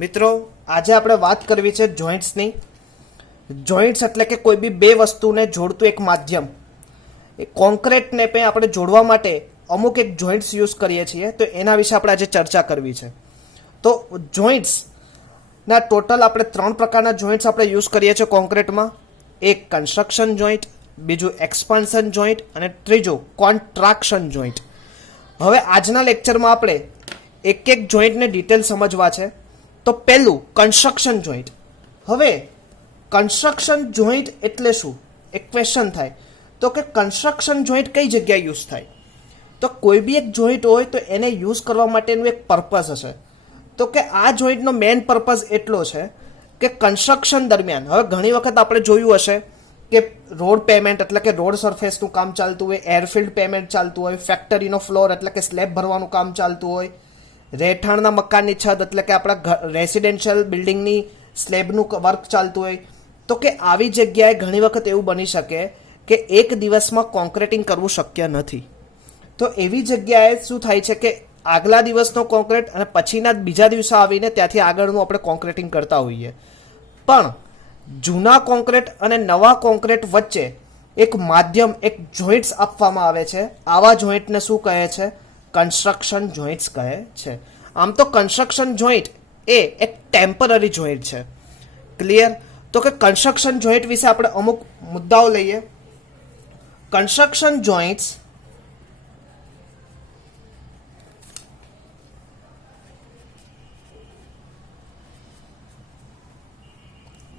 મિત્રો આજે આપણે વાત કરવી છે જોઈન્ટ્સની. જોઈન્ટ્સ એટલે કે કોઈ બી બે વસ્તુને જોડતું એક માધ્યમ. એ કોન્ક્રીટને પણ આપણે જોડવા માટે અમુક એક જોઈન્ટ્સ યુઝ કરીએ છીએ, તો એના વિશે આપણે આજે ચર્ચા કરવી છે. તો જોઈન્ટ્સના ટોટલ આપણે 3 પ્રકારના જોઈન્ટ્સ આપણે યુઝ કરીએ છીએ કોન્ક્રીટમાં. એક કન્સ્ટ્રક્શન જોઈન્ટ, બીજું એક્સપાન્શન જોઈન્ટ અને ત્રીજું કોન્ટ્રાક્શન જોઈન્ટ. હવે આજના લેક્ચરમાં આપણે એક એક જોઈન્ટને ડિટેલ સમજવા છે. તો પહેલું કન્સ્ટ્રક્શન જોઈન્ટ. હવે કન્સ્ટ્રક્શન જોઈન્ટ એટલે શું? એક ક્વેશ્ચન થાય તો કે કન્સ્ટ્રક્શન જોઈન્ટ કઈ જગ્યાએ યુઝ થાય? તો કોઈ બી એક જોઈન્ટ હોય તો એને યુઝ કરવા માટેનું એક પર્પઝ હશે. તો કે આ જોઈન્ટનો મેઇન પર્પઝ એટલો છે કે કન્સ્ટ્રક્શન દરમિયાન, હવે ઘણી વખત આપણે જોયું હશે કે રોડ પેમેન્ટ એટલે કે રોડ સરફેસનું કામ ચાલતું હોય, એરફિલ્ડ પેમેન્ટ ચાલતું હોય, ફેક્ટરીનો ફ્લોર એટલે કે સ્લેબ ભરવાનું કામ ચાલતું હોય, રહેઠાણના મકાનની છત એટલે કે આપણા રેસિડેન્શિયલ બિલ્ડિંગની સ્લેબનું વર્ક ચાલતું હોય. તો કે આવી જગ્યાએ ઘણી વખત એવું બની શકે કે એક દિવસમાં કોન્ક્રીટિંગ કરવું શક્ય નથી. તો એવી જગ્યાએ શું થાય છે કે આગલા દિવસનો કોન્ક્રીટ અને પછીના બીજા દિવસે આવીને ત્યાંથી આગળનું આપણે કોન્ક્રીટિંગ કરતા હોઈએ. પણ જૂના કોન્ક્રીટ અને નવા કોન્ક્રીટ વચ્ચે એક માધ્યમ, એક જોઈન્ટ્સ આપવામાં આવે છે. આવા જોઈન્ટને શું કહે છે? કન્સ્ટ્રક્શન જોઈન્ટ્સ કહે છે. આમ તો કન્સ્ટ્રક્શન જોઈન્ટ એ એક ટેમ્પરરી જોઈન્ટ છે. ક્લિયર? તો કે કન્સ્ટ્રક્શન જોઈન્ટ વિશે આપણે અમુક મુદ્દાઓ લઈએ. Construction joints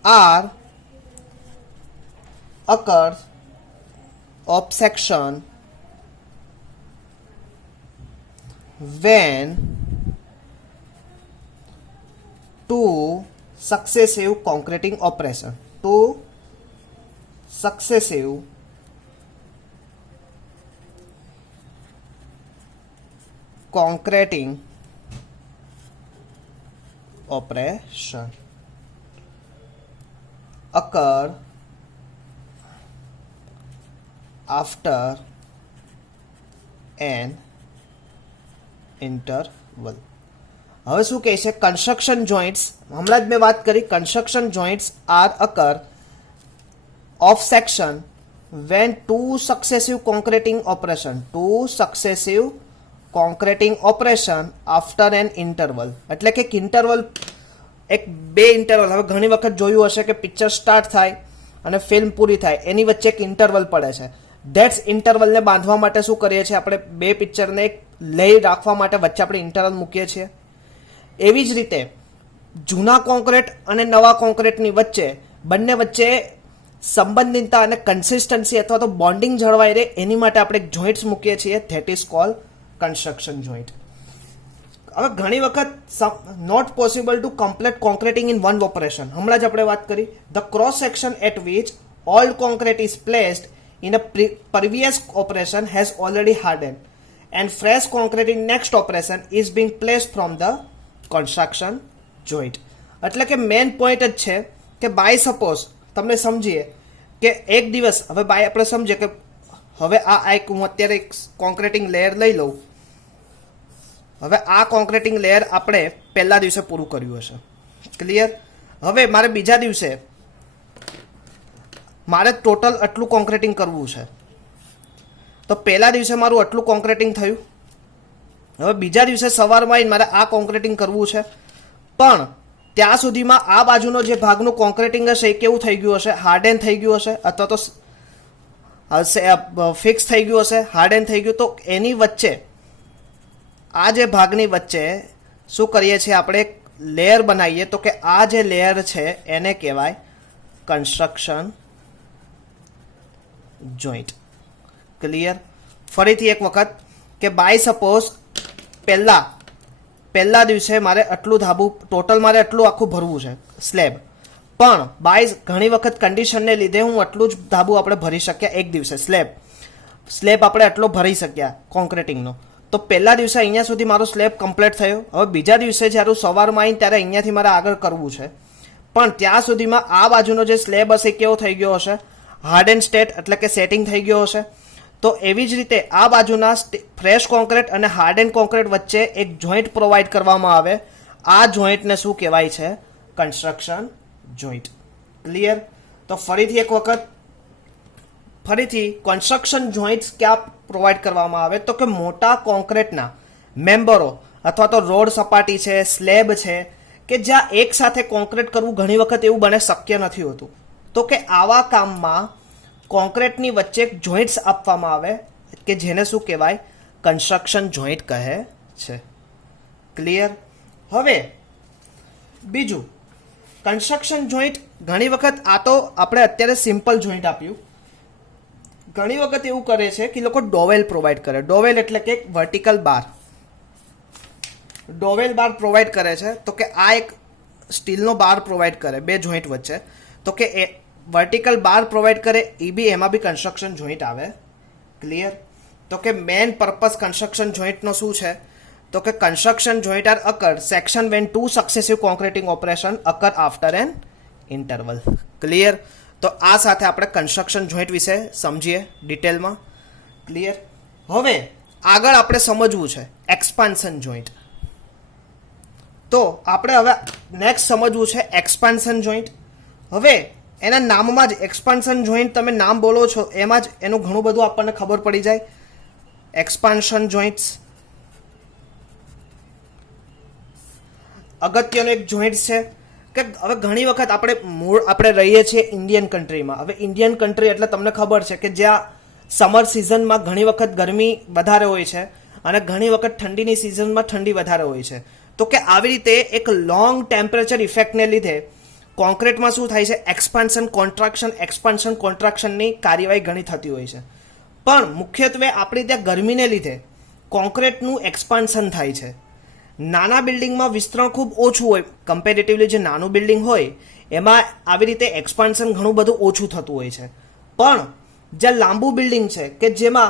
are occurs of section when two successive concreting operation occur after an interval. હવે શું કહે છે? કન્સ્ટ્રક્શન જોઈન્ટ્સ, હમણાં જ મેં વાત કરી, construction joints are occur of section when two successive concreting operation after an interval. એટલે કે ઇન્ટરવલ, એક બે ઇન્ટરવલ. હવે ઘણી વખત જોયું હશે કે પિક્ચર સ્ટાર્ટ થાય અને ફિલ્મ પૂરી થાય, એની વચ્ચે એક ઇન્ટરવલ પડે છે. ધેટ્સ ઇન્ટરવલને બાંધવા માટે શું કરીએ છીએ આપણે? બે પિક્ચરને એક લઈ રાખવા માટે વચ્ચે આપણે ઇન્ટરવલ મૂકીએ છીએ. એવી જ રીતે જૂના કોન્ક્રીટ અને નવા કોન્ક્રીટની વચ્ચે, બંને વચ્ચે સંબંધિતતા અને કન્સિસ્ટન્સી અથવા તો બોન્ડિંગ જળવાઈ રહે એની માટે આપણે એક જોઈન્ટ્સ મૂકીએ છીએ. That is called construction joint. હવે ઘણી વખત not possible to complete concreting in one operation. હમણાં જ આપણે વાત કરી, the cross section at which old concrete is placed in a previous operation has already hardened and fresh concrete in next operation is being placed from the construction joint. એટલે કે main point જ છે કે by suppose તમને સમજીએ કે એક દિવસ, હવે બાય આપણે સમજીએ કે હવે આ એક હું અત્યારે એક કોન્ક્રીટિંગ લેયર લઈ લઉં. હવે આ કોન્ક્રીટિંગ લેયર આપણે પહેલા દિવસે પૂરું કર્યું હશે. ક્લિયર? હવે મારે બીજા દિવસે મારે ટોટલ આટલું કોન્ક્રીટિંગ કરવું છે. તો પહેલા દિવસે મારું આટલું કોન્ક્રીટિંગ થયું. હવે બીજા દિવસે સવારમાં આવીને મારે આ કોન્ક્રીટિંગ કરવું છે. પણ ત્યાં સુધીમાં આ બાજુનો જે ભાગનું કોન્ક્રીટિંગ હશે એ કેવું થઈ ગયું હશે? હાર્ડન થઈ ગયું હશે, અથવા તો ફિક્સ થઈ ગયું હશે, હાર્ડન થઈ ગયું. તો એની વચ્ચે, આ જે ભાગની વચ્ચે શું કરીએ છીએ આપણે? એક લેયર બનાવીએ. તો કે આ જે લેયર છે એને કહેવાય કન્સ્ટ્રક્શન જોઈન્ટ. ક્લિયર? ફરીથી એક વખત કે બાય સપોઝ પહેલા દિવસે મારે આટલું ધાબુ, ટોટલ મારે આટલું આખું ભરવું છે સ્લેબ. પણ બાય ઘણી વખત કન્ડિશનને લીધે હું આટલું જ ધાબુ આપણે ભરી શક્યા એક દિવસે. સ્લેબ આપણે આટલો ભરી શક્યા કોન્ક્રીટિંગનો. તો પહેલા દિવસે અહીંયા સુધી મારો સ્લેબ કમ્પ્લીટ થયો. હવે બીજા દિવસે જ્યારે સવારમાં આવીને ત્યારે અહીંયાથી મારે આગળ કરવું છે. પણ ત્યાં સુધીમાં આ બાજુનો જે સ્લેબ હશે કેવો થઈ ગયો હશે? હાર્ડન સ્ટેટ એટલે કે સેટિંગ થઈ ગયો હશે. તો એવી જ રીતે આ બાજુના ફ્રેશ કોન્ક્રીટ અને હાર્ડન કોન્ક્રીટ વચ્ચે એક જોઈન્ટ પ્રોવાઈડ કરવામાં આવે. આ જોઈન્ટને શું કહેવાય છે? Construction joint. ક્લિયર? તો ફરીથી એક વખત કન્સ્ટ્રક્શન જોઈન્ટ્સ ક્યાં પ્રોવાઈડ કરવામાં આવે? તો કે મોટા કોન્ક્રીટના મેમ્બરો અથવા તો રોડ સપાટી છે, સ્લેબ છે, કે જ્યાં એક સાથે કોન્ક્રીટ કરવું ઘણી વખત એવું બને શક્ય નથી હોતું. તો કે આવા કામમાં કોન્ક્રીટની વચ્ચે એક જોઈન્ટ્સ આપવામાં આવે કે જેને શું કહેવાય? કન્સ્ટ્રક્શન જોઈન્ટ કહે છે. ક્લિયર? હવે બીજું, કન્સ્ટ્રક્શન જોઈન્ટ ઘણી વખત, આ તો આપણે અત્યારે સિમ્પલ જોઈન્ટ આપ્યું, ઘણી વખત એવું કરે છે કે લોકો ડોવેલ પ્રોવાઈડ કરે. ડોવેલ એટલે કે વર્ટિકલ બાર. ડોવેલ બાર પ્રોવાઈડ કરે છે. તો કે આ એક સ્ટીલનો બાર પ્રોવાઈડ કરે બે જોઈન્ટ વચ્ચે. તો કે એ વર્ટિકલ બાર પ્રોવાઈડ કરે એ બી, એમાં બી કન્સ્ટ્રક્શન જોઈન્ટ આવે. ક્લિયર? તો કે મેન પર્પઝ કન્સ્ટ્રક્શન જોઈન્ટનો શું છે? તો કે construction joint are occur section when two successive concreting operation occur after an interval. Clear? તો આ સાથે આપણે કન્સ્ટ્રક્શન જોઈન્ટ વિશે સમજીએ ડિટેલમાં. ક્લિયર? હવે આગળ આપણે સમજવું છે એક્સપાન્શન જોઈન્ટ. તો આપણે હવે નેક્સ્ટ સમજવું છે એક્સપાન્શન જોઈન્ટ. હવે એના નામમાં જ એક્સપાન્શન જોઈન્ટ, તમે નામ બોલો છો એમાં જ એનું ઘણું બધું આપણને ખબર પડી જાય. એક્સપાન્શન જોઈન્ટ્સ અગત્યનો એક જોઈન્ટ છે કે હવે ઘણી વખત આપણે રહીએ છીએ ઇન્ડિયન કન્ટ્રીમાં. હવે ઇન્ડિયન કન્ટ્રી એટલે તમને ખબર છે કે જ્યાં સમર સિઝનમાં ઘણી વખત ગરમી વધારે હોય છે અને ઘણી વખત ઠંડીની સિઝનમાં ઠંડી વધારે હોય છે. તો કે આવી રીતે એક લોંગ ટેમ્પરેચર ઇફેક્ટને લીધે કોન્ક્રીટમાં શું થાય છે? એક્સપાન્શન કોન્ટ્રાક્શનની કાર્યવાહી ઘણી થતી હોય છે. પણ મુખ્યત્વે આપણી ત્યાં ગરમીને લીધે કોન્ક્રીટનું એક્સપાન્શન થાય છે. નાના બિલ્ડિંગમાં વિસ્તરણ ખૂબ ઓછું હોય, કમ્પેરેટિવલી જે નાનું બિલ્ડિંગ હોય એમાં આવી રીતે એક્સપાન્શન ઘણું બધું ઓછું થતું હોય છે. પણ જે લાંબુ બિલ્ડિંગ છે કે જેમાં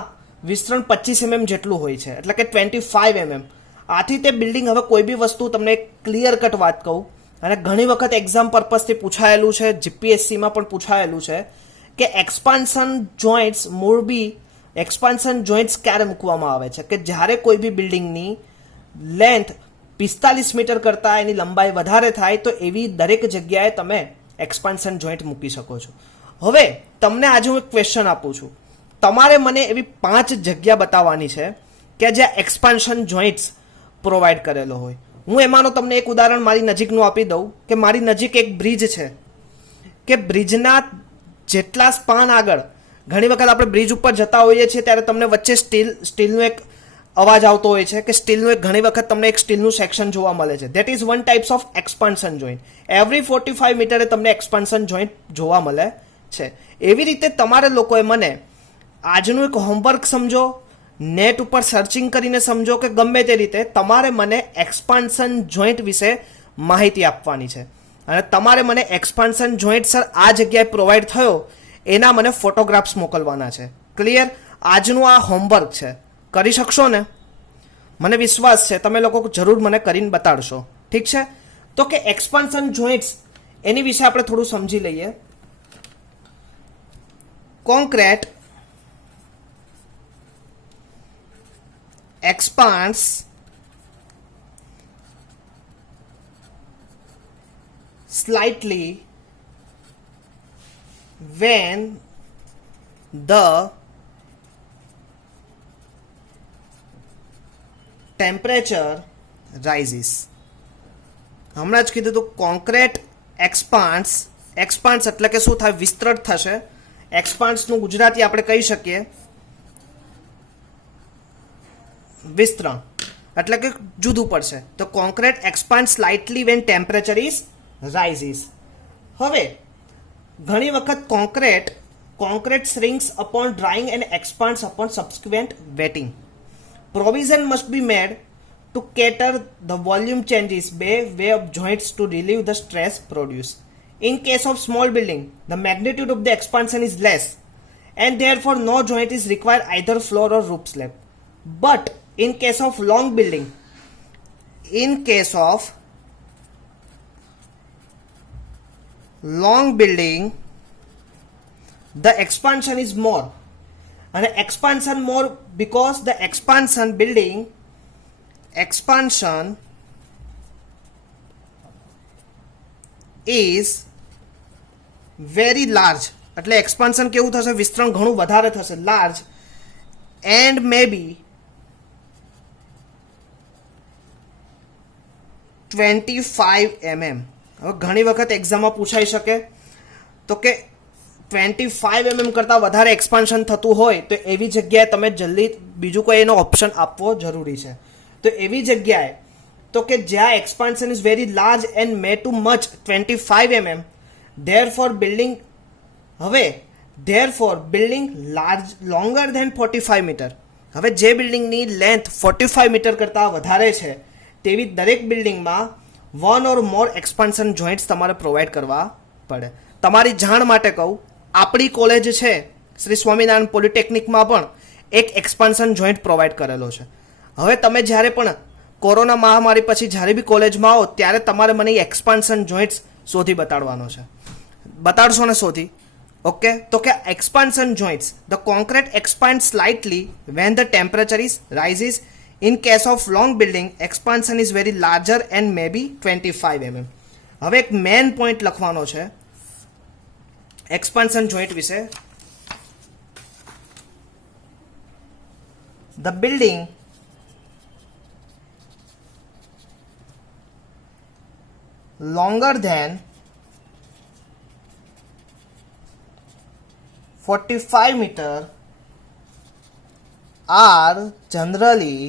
વિસ્તરણ 25 mm જેટલું હોય છે, એટલે કે 25 mm, આથી તે બિલ્ડિંગ, હવે કોઈ બી વસ્તુ તમને ક્લિયર કટ વાત કહું, અને ઘણી વખત એક્ઝામ પર્પઝથી પૂછાયેલું છે, જીપીએસસીમાં પણ પૂછાયેલું છે કે એક્સપાન્શન જોઈન્ટ્સ ક્યારે મૂકવામાં આવે છે? કે જ્યારે કોઈ બી બિલ્ડિંગની લેન્થ 45 મીટર કરતાં એની લંબાઈ વધારે થાય તો એવી દરેક જગ્યાએ તમે એક્સપાન્શન જોઈન્ટ મૂકી શકો છો. હવે તમને આજે હું એક ક્વેશ્ચન આપું છું, તમારે મને એવી 5 જગ્યા બતાવવાની છે કે જ્યાં એક્સપાન્શન જોઈન્ટ્સ પ્રોવાઈડ કરેલો હોય. હું એમાંનો તમને એક ઉદાહરણ મારી નજીકનું આપી દઉં કે મારી નજીક એક બ્રિજ છે કે બ્રિજના જેટલા સ્પાન આગળ, ઘણી વખત આપણે બ્રિજ ઉપર જતા હોઈએ છીએ ત્યારે તમને વચ્ચે સ્ટીલનું એક અવાજ આવતો હોય છે કે સ્ટીલનું એક, ઘણી વખત તમને એક સ્ટીલનું સેક્શન જોવા મળે છે. That is one types of expansion joint. Every 45 મીટરે તમને એક્સપાન્શન જોઈન્ટ જોવા મળે છે. એવી રીતે તમારે લોકોએ મને આજનું એક હોમવર્ક સમજો, નેટ ઉપર સર્ચિંગ કરીને સમજો કે ગમે તે રીતે તમારે મને એક્સપાન્શન જોઈન્ટ વિશે માહિતી આપવાની છે અને તમારે મને એક્સપાન્શન જોઈન્ટ સર આ જગ્યાએ પ્રોવાઈડ થયો એના મને ફોટોગ્રાફ્સ મોકલવાના છે. ક્લિયર? આજનું આ હોમવર્ક છે, કરી શકશો ને? મને વિશ્વાસ છે તમે લોકો જરૂર મને કરીને બતાડશો. ઠીક છે? તો કે એક્સપાન્શન જોઈન્ટ્સ એની વિશે આપણે થોડું સમજી લઈએ. Concrete expands slightly when the temperature rises. હમણાં જ કીધું તો કોન્ક્રીટ એક્સપાન્ડ્સ એટલે કે શું થાય? વિસ્તૃત થશે. એક્સપાન્ડ્સનું ગુજરાતી આપણે કહી શકીએ વિસ્તરણ, એટલે કે જુદું પડશે. તો concrete expand slightly when temperature is rises. હવે ઘણી વખત concrete shrinks upon drying and expands upon subsequent wetting. Provision must be made to cater the volume changes by way of joints to relieve the stress produced. In case of small building, the magnitude of the expansion is less and therefore no joint is required, either floor or roof slab. But in case of long building, the expansion is more, and expansion more because the expansion is very large, એટલે expansion કેવું થશે, વિસ્તરણ ઘણું વધારે થશે, large, and may be 25 mm. હવે ઘણી વખત એક્ઝામમાં પૂછાઈ શકે તો કે 25 mm કરતાં વધારે એક્સપાન્શન થતું હોય તો એવી જગ્યાએ તમે જલ્દી બીજું કોઈ એનો ઓપ્શન આપવો જરૂરી છે. તો એવી જગ્યાએ તો કે જ્યાં expansion is very large and may too much 25 mm, therefore building, હવે therefore building large longer than 45 meter, હવે જે બિલ્ડિંગની લેન્થ 45 મીટર કરતાં વધારે છે તેવી દરેક બિલ્ડિંગમાં 1 or more એક્સપાન્શન જોઈન્ટ્સ તમારે પ્રોવાઈડ કરવા પડે. તમારી જાણ માટે કહું, આપણી કોલેજ છે શ્રી સ્વામિનારાયણ પોલિટેકનિકમાં પણ એક એક્સપાન્શન જોઈન્ટ પ્રોવાઈડ કરેલો છે. હવે તમે જ્યારે પણ કોરોના મહામારી પછી જ્યારે બી કોલેજમાં આવો ત્યારે તમારે મને એક્સપાન્શન જોઈન્ટ્સ શોધી બતાડવાનો છે. બતાડશો ને શોધી? ઓકે, તો કે expansion joints, the concrete expand slightly when the temperature is rises. In case of long building, expansion is very larger and maybe 25 mm. હવે એક મેન પોઈન્ટ લખવાનો છે એક્સપાન્શન જોઈન્ટ વિશે. The building longer than 45 meter are generally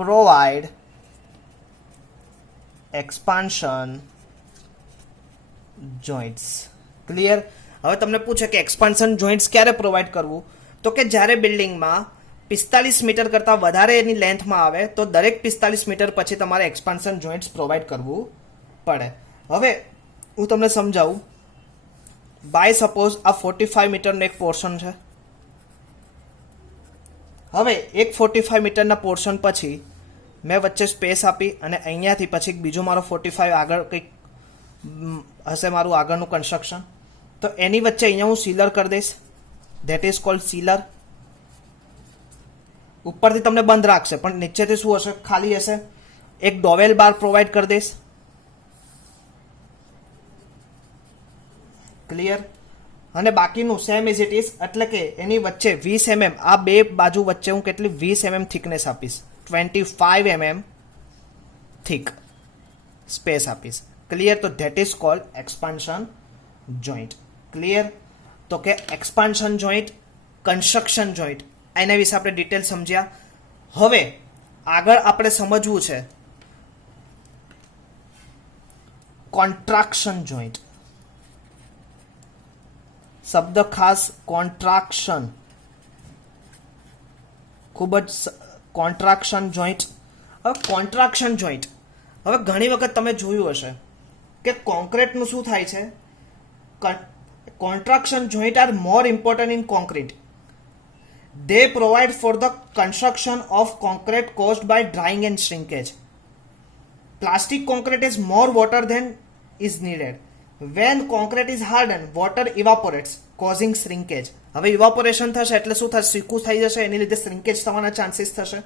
provide expansion joints. Clear? હવે તમને પૂછે કે expansion joints ક્યારે પ્રોવાઈડ કરવું, તો કે જ્યારે બિલ્ડિંગમાં 45 મીટર કરતાં વધારે એની લેન્થમાં આવે તો દરેક 45 મીટર પછી તમારે એક્સપાન્શન જોઈન્ટ્સ પ્રોવાઈડ કરવું પડે. હવે હું તમને સમજાવું. બાય સપોઝ આ 45 મીટરનો એક પોર્શન છે. હવે એક 45 મીટરના પોર્શન પછી મેં વચ્ચે સ્પેસ આપી અને અહીંયાથી પછી બીજો મારો 45 આગળ કંઈક હશે મારું આગળનું કન્સ્ટ્રક્શન, તો એની વચ્ચે અહીંયા હું સીલર કરી દઈશ. That is called sealer. ઉપરથી તમને બંધ રાખશે પણ નીચેથી શું હશે, ખાલી હશે. એક ડોવેલ બાર પ્રોવાઈડ કરી દઈશ. ક્લિયર? અને બાકીનું સેમ ઇઝ ઇટ ઇઝ, એટલે કે એની વચ્ચે 20 mm, આ બે બાજુ વચ્ચે હું કેટલી 20 mm થિકનેસ આપીશ, 25 mm થિક સ્પેસ આપીશ. ક્લિયર? તો that is cold expansion joint. Clear? તો કે એક્સપાન્શન જોઈન્ટ, કન્સ્ટ્રક્શન જોઈન્ટ, એના વિશે આપણે ડિટેલ સમજ્યા. હવે આગળ આપણે સમજવું છે કોન્ટ્રાક્શન જોઈન્ટ. શબ્દ ખાસ, કોન્ટ્રાક્શન, ખૂબ જ કોન્ટ્રાક્શન જોઈન્ટ. હવે કોન્ટ્રાક્શન જોઈન્ટ, હવે ઘણી વખત તમે જોયું હશે કે કોન્ક્રીટનું શું થાય છે, contraction joint are more important in concrete. They provide for the construction of concrete caused by drying and shrinkage. Plastic concrete is more water than is needed. When concrete is hardened, water evaporates, causing shrinkage. હવે evaporation થશે એટલે શું થશે, સૂકું થઈ જશે, એની લીધે શ્રિંકેજ થવાના ચાન્સીસ થશે.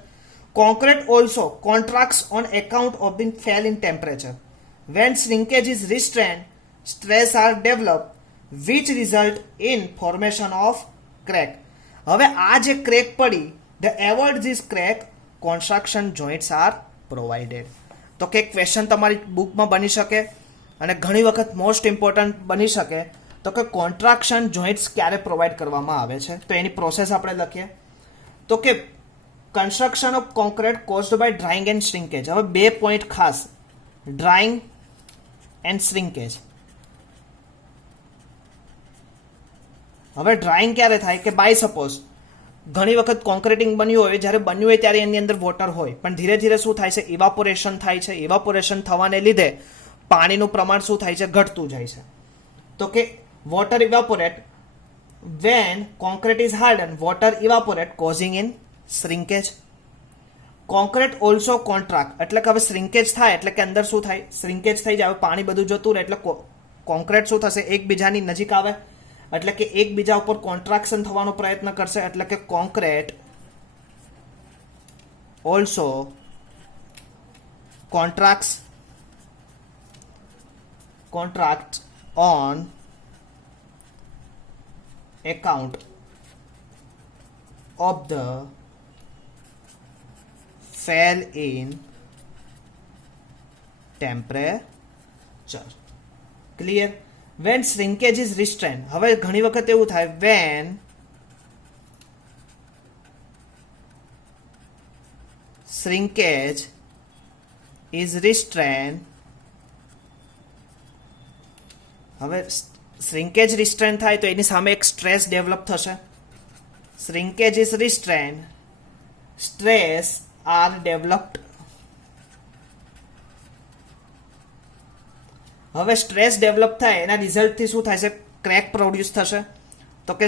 Concrete also contracts on account of the fall in temperature. When shrinkage is restrained, stress are developed, which result in formation of crack. હવે આ જે ક્રેક પડી, the avoid this crack, construction joints are provided. તો કે question તમારી બુકમાં બની શકે અને ઘણી વખત મોસ્ટ ઇમ્પોર્ટન્ટ બની શકે તો કે કોન્ટ્રાક્શન જોઈન્ટ્સ ક્યારે પ્રોવાઈડ કરવામાં આવે છે, તો એની પ્રોસેસ આપણે લખીએ. તો કે construction of concrete caused by drying and shrinkage. હવે બે પોઈન્ટ ખાસ, ડ્રાઇંગ એન્ડ શ્રિંકેજ. હવે ડ્રાઇંગ ક્યારે થાય કે બાય સપોઝ ઘણી વખત કોન્ક્રીટિંગ બન્યું હોય, જ્યારે બન્યું હોય ત્યારે એની અંદર વોટર હોય, પણ ધીરે ધીરે શું થાય છે, ઇવાપોરેશન થાય છે. ઇવાપોરેશન થવાને લીધે પાણીનું પ્રમાણ શું થાય છે, ઘટતું જાય છે. તો કે water evaporate when concrete is harden, water evaporate causing in shrinkage. Concrete also contract, એટલે કે હવે શ્રિંકેજ થાય એટલે કે અંદર શું થાય, શ્રિંકેજ થઈ જાય, પાણી બધું જતું રહે એટલે કોન્ક્રીટ શું થશે, એકબીજાની નજીક આવે એટલે કે એકબીજા ઉપર કોન્ટ્રાક્શન થવાનો પ્રયત્ન કરશે, એટલે કે concrete also contracts on account of the fall in temperature. Clear? When shrinkage is restrained, હવે ઘણી વખત એવું થાય when shrinkage is restrained, હવે શ્રિંકેજ રિસ્ટ્રેન થાય તો એની સામે એક સ્ટ્રેસ ડેવલપ થશે. શ્રિંકેજ ઇઝ રિસ્ટ્રેન, સ્ટ્રેસ આર ડેવલપ્ડ. હવે સ્ટ્રેસ ડેવલપ થાય એના રિઝલ્ટથી શું થશે? ક્રેક પ્રોડ્યુસ થશે. તો કે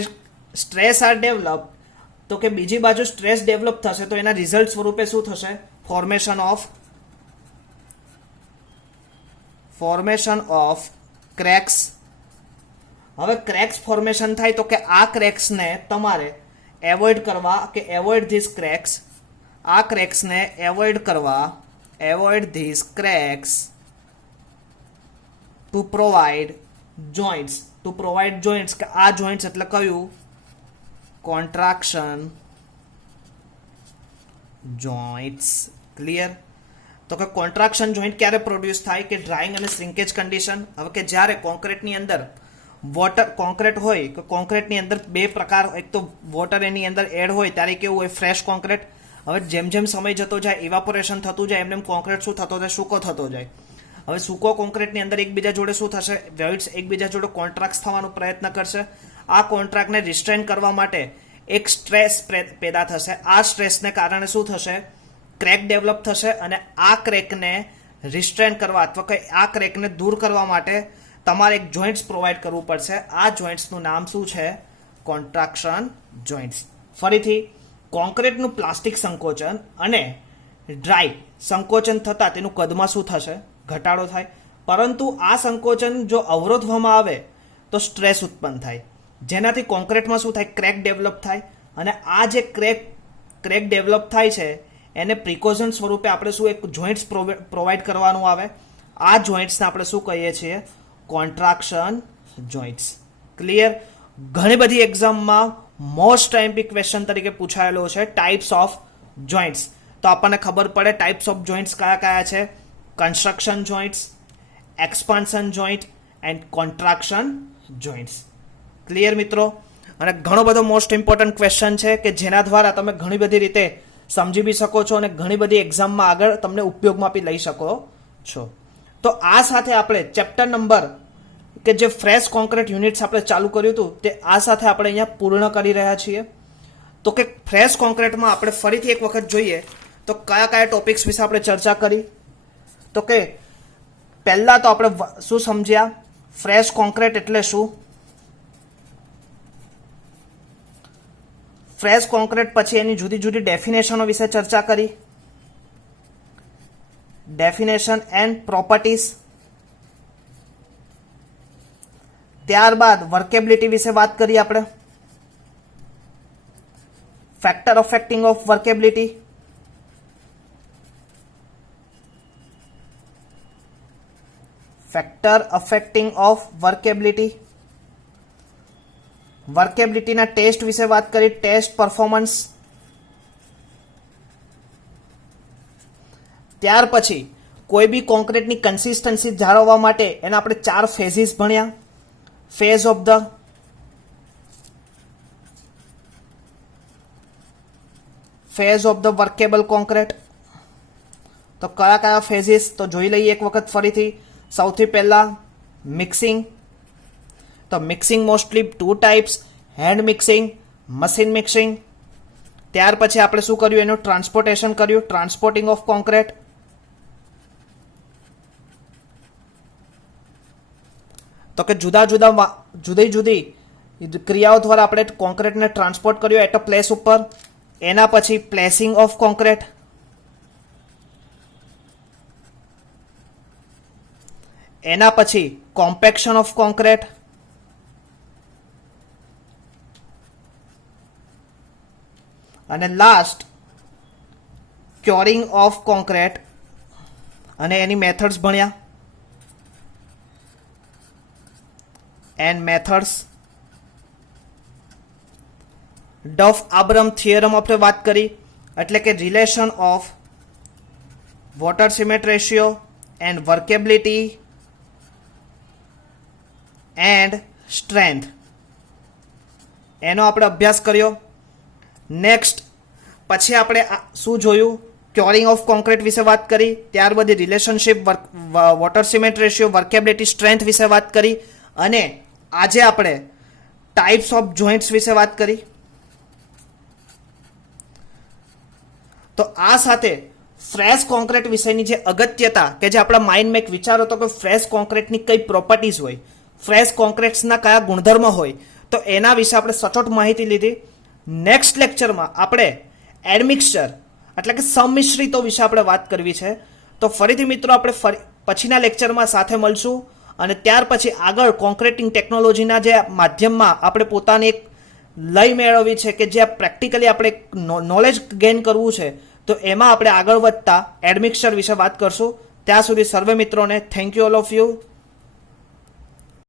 સ્ટ્રેસ આર ડેવલપ, તો કે બીજી બાજુ સ્ટ્રેસ ડેવલપ થશે તો એના રિઝલ્ટ સ્વરૂપે શું થશે? Formation of cracks. હવે ક્રેક્સ ફોર્મેશન થાય તો કે આ ક્રેક્સને તમારે એવોઇડ કરવા, કે એવોઇડ ધીસ ક્રેક્સ, આ ક્રેક્સને એવોઇડ કરવા, avoid this cracks to provide joints. To provide joints, કે આ જોઇન્ટ્સ એટલે કયું? Contraction joints. ક્લિયર? તો કે કોન્ટ્રાક્શન જોઇન્ટ ક્યારે પ્રોડ્યુસ થાય? કે ડ્રાઇંગ અને શ્રિંકેજ કન્ડિશન. હવે કે જ્યારે કોન્ક્રીટની અંદર વોટર, કોન્ક્રીટ હોય કે કોન્ક્રીટની અંદર બે પ્રકાર, એક તો વોટર એની અંદર એડ હોય ત્યારે કેવું હોય? Fresh concrete. હવે જેમ જેમ સમય જતો જાય, ઇવાપોરેશન થતું જાય, એમ કોન્ક્રીટ શું થતો જાય? સૂકો થતો જાય. હવે સૂકો કોન્ક્રીટની અંદર એકબીજા જોડે શું થશે? વેઇટ્સ એકબીજા જોડે કોન્ટ્રાક્ટ થવાનો પ્રયત્ન કરશે. આ કોન્ટ્રાક્ટને રિસ્ટ્રેન કરવા માટે એક સ્ટ્રેસ પેદા થશે. આ સ્ટ્રેસને કારણે શું થશે? ક્રેક ડેવલપ થશે. અને આ ક્રેકને રિસ્ટ્રેન કરવા અથવા કે આ ક્રેકને દૂર કરવા માટે તમારે એક જોઇન્ટ્સ પ્રોવાઈડ કરવું પડશે. આ જોઇન્ટ્સનું નામ શું છે? Contraction joints. ફરીથી, કોન્ક્રીટનું પ્લાસ્ટિક સંકોચન અને ડ્રાય સંકોચન થતાં તેનું કદમાં શું થશે? ઘટાડો થાય. પરંતુ આ સંકોચન જો અવરોધવામાં આવે તો સ્ટ્રેસ ઉત્પન્ન થાય, જેનાથી કોન્ક્રીટમાં શું થાય? ક્રેક ડેવલપ થાય. અને આ જે ક્રેક ડેવલપ થાય છે એને પ્રિકોશન સ્વરૂપે આપણે શું? એક જોઇન્ટ્સ પ્રોવાઈડ કરવાનું આવે. આ જોઇન્ટ્સને આપણે શું કહીએ છીએ? Contraction joints. ક્લિયર? ઘણી બધી એક્ઝામમાં મોસ્ટ આઈએમપી ક્વેશ્ચન તરીકે પૂછાયેલો છે ટાઈપ્સ ઓફ જોઇન્ટ્સ. તો આપણને ખબર પડે ટાઈપ્સ ઓફ જોઇન્ટ્સ કયા કયા છે? Construction joints, expansion joint and contraction joints. Clear મિત્રો? અને ઘણો બધો મોસ્ટ ઇમ્પોર્ટન્ટ ક્વેશ્ચન છે કે જેના દ્વારા તમે ઘણી બધી રીતે સમજી બી શકો છો અને ઘણી બધી એક્ઝામમાં આગળ તમને ઉપયોગમાં બી લઈ શકો છો. તો આ સાથે આપણે ચેપ્ટર નંબર, કે જે ફ્રેશ કોન્ક્રીટ યુનિટ્સ આપણે ચાલુ કર્યું હતું તે આ સાથે આપણે અહીંયા પૂર્ણ કરી રહ્યા છીએ. તો કે ફ્રેશ કોન્ક્રીટમાં આપણે ફરીથી એક વખત જોઈએ તો કયા કયા ટોપિક્સ વિશે આપણે ચર્ચા કરી. તો કે પહેલા તો આપણે શું સમજ્યા? ફ્રેશ કોન્ક્રીટ એટલે શું? ફ્રેશ કોન્ક્રીટ પછી એની જુદી જુદી ડેફિનેશનો વિશે ચર્ચા કરી. Definition and properties. ત્યારબાદ વર્કેબિલિટી વિશે વાત કરી આપણે. Factor affecting of workability. Factor affecting of workability. વર્કેબિલિટીના ટેસ્ટ વિશે વાત કરી. Test performance. ત્યાર પછી કોઈ બી કોન્ક્રીટની કન્સિસ્ટન્સી જાળવવા માટે એના આપણે 4 ફેઝિસ ભણ્યા. Phase of the workable concrete. તો કયા કયા ફેઝિસ? તો જોઈ લઈએ એક વખત ફરીથી. સૌથી પહેલા મિક્સિંગ. તો mixing mostly 2 types: hand mixing, machine mixing. ત્યાર પછી આપણે શું કર્યું? એનું ટ્રાન્સપોર્ટેશન કર્યું, ટ્રાન્સપોર્ટિંગ ઓફ કોન્ક્રીટ. તો કે જુદી જુદી ક્રિયાઓ દ્વારા આપણે કોન્ક્રીટને ટ્રાન્સપોર્ટ કર્યું એટ અ પ્લેસ ઉપર. એના પછી પ્લેસિંગ ઓફ કોન્ક્રીટ. એના પછી કોમ્પેક્શન ઓફ કોન્ક્રીટ. અને લાસ્ટ ક્યોરિંગ ઓફ કોન્ક્રીટ અને એની મેથડ્સ ભણ્યા એન્ડ મેથડ્સ. ડફ આબ્રમ થિયરમ આપણે વાત કરી, એટલે કે relation of water cement ratio and workability and strength, એનો આપણે અભ્યાસ કર્યો. નેક્સ્ટ પછી આપણે શું જોયું? ક્યોરિંગ ઓફ કોન્ક્રીટ વિશે વાત કરી, ત્યારબાદ relationship water cement ratio workability strength વિશે વાત કરી, અને આજે આપણે ટાઈપ્સ ઓફ જોઈન્ટ્સ વિશે વાત કરી. તો આ સાથે ફ્રેશ કોન્ક્રીટ વિષયની જે અગત્યતા કે જે આપણા માઇન્ડમાં એક વિચાર હતો કે ફ્રેશ કોન્ક્રીટની કઈ પ્રોપર્ટીઝ હોય, ફ્રેશ કોન્ક્રીટ્સના કયા ગુણધર્મ હોય, તો એના વિશે આપણે સચોટ માહિતી લીધી. નેક્સ્ટ લેક્ચરમાં આપણે એડમિક્સચર એટલે કે સંમિશ્રિતો વિશે આપણે વાત કરવી છે. તો ફરીથી મિત્રો આપણે પછીના લેક્ચરમાં સાથે મળશું, અને ત્યાર પછી આગળ કોન્ક્રીટિંગ ટેકનોલોજીના જે માધ્યમમાં આપણે પોતાની એક લય મેળવવી છે કે જે પ્રેક્ટિકલી આપણે નોલેજ ગેઇન કરવું છે, તો એમાં આપણે આગળ વધતા એડમિક્સચર વિશે વાત કરશું. ત્યાં સુધી સર્વે મિત્રોને thank you all of you.